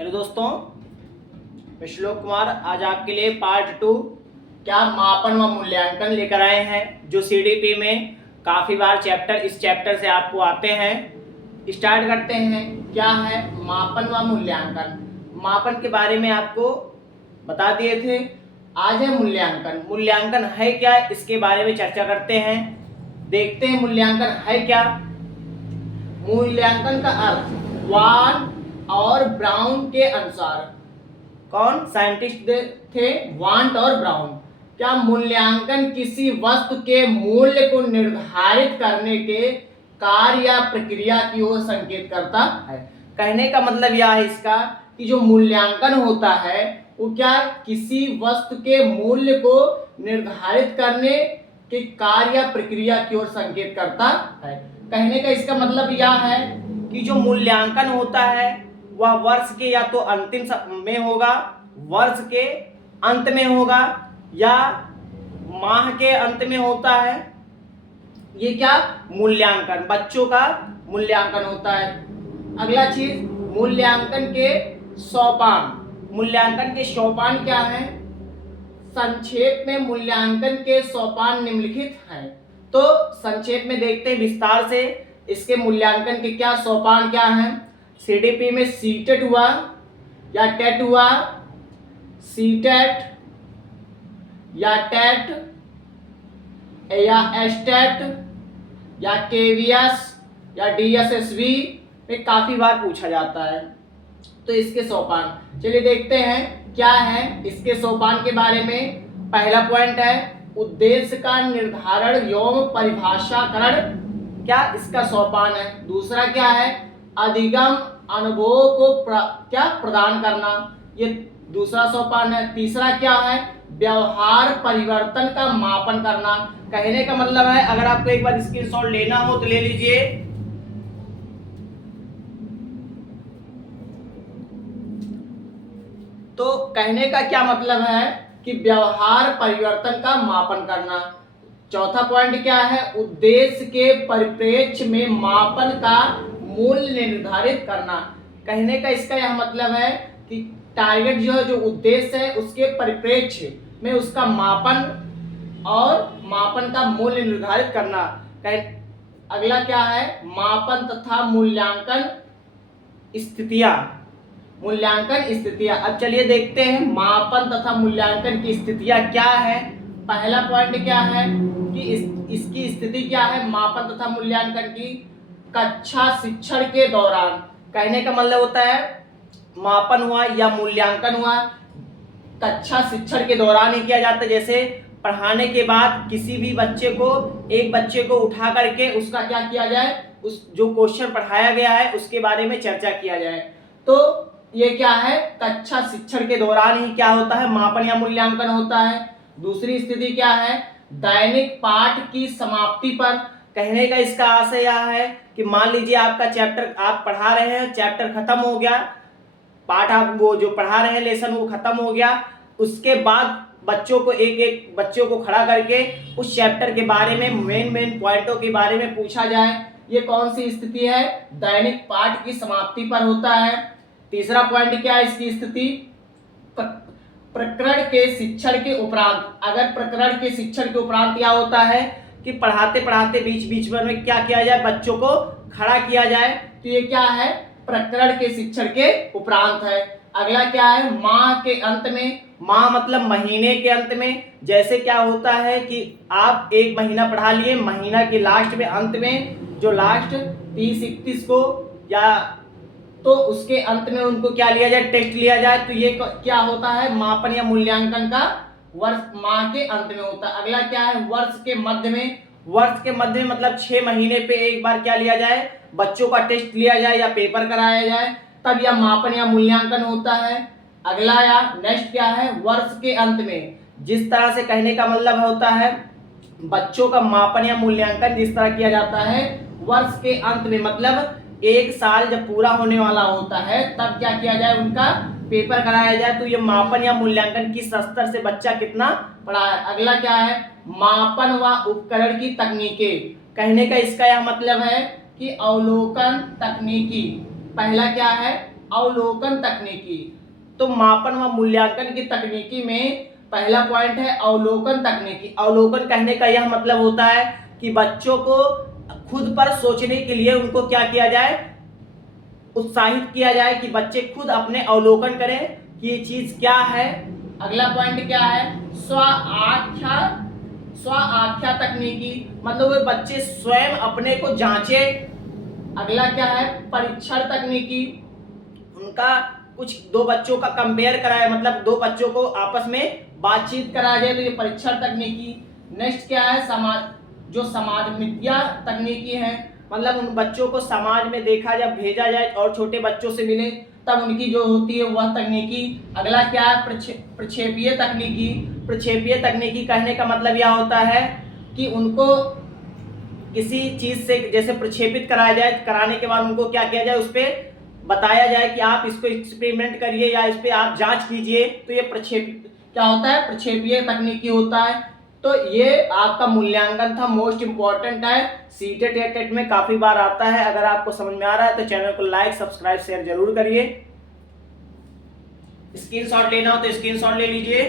Hello दोस्तों, मैं श्लोक कुमार आज आपके लिए पार्ट 2 क्या मापन व मूल्यांकन लेकर आए हैं, जो सीडीपी में काफ़ी बार इस चैप्टर से आपको आते हैं। स्टार्ट करते हैं। क्या है मापन व मूल्यांकन। मापन के बारे में आपको बता दिए थे। आज है मूल्यांकन। मूल्यांकन है क्या, इसके बारे में चर्चा करते हैं। देखते हैं मूल्यांकन है क्या। मूल्यांकन का अर्थ वान और ब्राउन के अनुसार, कौन साइंटिस्ट थे, वांट और ब्राउन। क्या मूल्यांकन किसी वस्तु के मूल्य को निर्धारित करने के कार्य या प्रक्रिया की ओर संकेत करता है। कहने का मतलब यह है इसका कि जो मूल्यांकन होता है वो क्या किसी वस्तु के मूल्य को निर्धारित करने के कार्य या प्रक्रिया की ओर संकेत करता है। कहने का इसका मतलब यह है कि जो मूल्यांकन होता है वह वर्ष के या तो अंतिम में होगा, वर्ष के अंत में होगा या माह के अंत में होता है। ये क्या मूल्यांकन, बच्चों का मूल्यांकन होता है। अगला चीज मूल्यांकन के सोपान। मूल्यांकन के सोपान क्या है। संक्षेप में मूल्यांकन के सोपान निम्नलिखित हैं। तो संक्षेप में देखते हैं विस्तार से इसके मूल्यांकन के क्या सोपान क्या हैं। सीडीपी में सीटेट हुआ या टेट हुआ, सीटेट या टेट या एस्टेट या केवीएस या डीएसएसबी में काफी बार पूछा जाता है। तो इसके सोपान चलिए देखते हैं क्या है इसके सोपान के बारे में। पहला पॉइंट है उद्देश्य का निर्धारण एवं परिभाषाकरण, क्या इसका सोपान है। दूसरा क्या है अधिगम अनुभव को क्या प्रदान करना, ये दूसरा सोपान है। तीसरा क्या है व्यवहार परिवर्तन का मापन करना। कहने का मतलब है अगर आपको एक बार स्क्रीनशॉट लेना हो तो ले लीजिए। तो कहने का क्या मतलब है कि व्यवहार परिवर्तन का मापन करना। चौथा पॉइंट क्या है उद्देश्य के परिप्रेक्ष्य में मापन का मूल्य निर्धारित करना। कहने का इसका यह मतलब है कि टारगेट जो है, जो उद्देश्य है, उसके परिप्रेक्ष्य में उसका मापन और मापन का मूल्य निर्धारित करना। अगला क्या है मापन तथा मूल्यांकन स्थितियां। मूल्यांकन स्थितियां, अब चलिए देखते हैं मापन तथा मूल्यांकन की स्थितियां क्या है। पहला पॉइंट क्या है कि इसकी स्थिति क्या है मापन तथा मूल्यांकन की। कक्षा शिक्षण के दौरान, कहने का मतलब होता है मापन हुआ या मूल्यांकन हुआ कक्षा शिक्षण के दौरान ही किया जाता है। जैसे पढ़ाने के बाद किसी भी बच्चे को, एक बच्चे को उठा करके उसका क्या किया जाए, उस जो क्वेश्चन पढ़ाया गया है उसके बारे में चर्चा किया जाए। तो ये क्या है कक्षा शिक्षण के दौरान ही क्या होता है मापन या मूल्यांकन होता है। दूसरी स्थिति क्या है दैनिक पाठ की समाप्ति पर। कहने का इसका आशय यह है कि मान लीजिए आपका चैप्टर आप पढ़ा रहे हैं, चैप्टर खत्म हो गया, पाठ आप वो जो पढ़ा रहे हैं लेसन वो खत्म हो गया, उसके बाद बच्चों को एक बच्चों को खड़ा करके उस चैप्टर के बारे में मेन पॉइंटों के बारे में पूछा जाए। ये कौन सी स्थिति है दैनिक पाठ की समाप्ति पर होता है। तीसरा पॉइंट क्या है इसकी स्थिति प्रकरण के शिक्षण के उपरांत। अगर प्रकरण के शिक्षण के उपरांत क्या होता है कि पढ़ाते पढ़ाते बीच में क्या किया जाए बच्चों को खड़ा किया जाए, तो ये क्या है प्रकरण के शिक्षण के उपरांत है। अगला क्या है माह के अंत में। माह मतलब महीने के अंत में। जैसे क्या होता है कि आप एक महीना पढ़ा लिए, महीना के लास्ट में अंत में जो लास्ट 30-31 को या तो उसके अंत में उनको क्या लिया जाए टेस्ट लिया जाए। तो ये क्या होता है मापन या मूल्यांकन का वर्ष माह के अंत में होता है। अगला क्या है वर्ष के मध्य में। वर्ष के मध्य में मतलब 6 महीने पे एक बार क्या लिया जाए बच्चों का टेस्ट लिया जाए या पेपर कराया जाए, तब यह मापन या मूल्यांकन होता है। अगला या नेक्स्ट क्या है वर्ष के अंत में। जिस तरह से कहने का मतलब होता है बच्चों का मापन या मूल्यांकन जिस तरह किया जाता है वर्ष के अंत में, मतलब एक साल जब पूरा होने वाला होता है तब क्या किया जाए उनका पेपर कराया जाए। तो ये मापन या मूल्यांकन किस स्तर से बच्चा कितना पढ़ा है। अगला क्या है मापन व उपकरण की तकनीकें। कहने का इसका यह मतलब है कि अवलोकन तकनीकी। पहला क्या है अवलोकन तकनीकी। तो मापन व मूल्यांकन की तकनीकी में पहला पॉइंट है अवलोकन तकनीकी। अवलोकन कहने का यह मतलब होता है कि बच्चों को खुद पर सोचने के लिए उनको क्या किया जाए, उत्साहित किया जाए कि बच्चे खुद अपने अवलोकन करें कि ये चीज क्या है। अगला पॉइंट क्या है, स्व आख्या तकनीकी, मतलब वे बच्चे स्वयं अपने को जांचे। अगला क्या है, परीक्षण तकनीकी, उनका कुछ दो बच्चों का कंपेयर कराए, मतलब दो बच्चों को आपस में बातचीत कराया जाए, तो ये परीक्षण तकनीकी। नेक्स्ट क्या है, समाज विद्या तकनीकी है, मतलब उन बच्चों को समाज में देखा जब भेजा जाए और छोटे बच्चों से मिले तब उनकी जो होती है वह तकनीकी। अगला क्या है, प्रक्षेपीय तकनीकी। प्रक्षेपीय तकनीकी कहने का मतलब यह होता है कि उनको किसी चीज से जैसे प्रक्षेपित कराया जाए, कराने के बाद उनको क्या किया जाए, उस पर बताया जाए कि आप इसको एक्सपेरिमेंट करिए या इस पे आप जांच कीजिए, तो ये प्रक्षेपित क्या होता है, प्रक्षेपीय तकनीकी होता है। तो ये आपका मूल्यांकन था, मोस्ट इंपॉर्टेंट है, सीटेट टेट में काफी बार आता है। अगर आपको समझ में आ रहा है तो चैनल को लाइक सब्सक्राइब शेयर जरूर करिए। स्क्रीनशॉट लेना हो तो स्क्रीनशॉट ले लीजिए।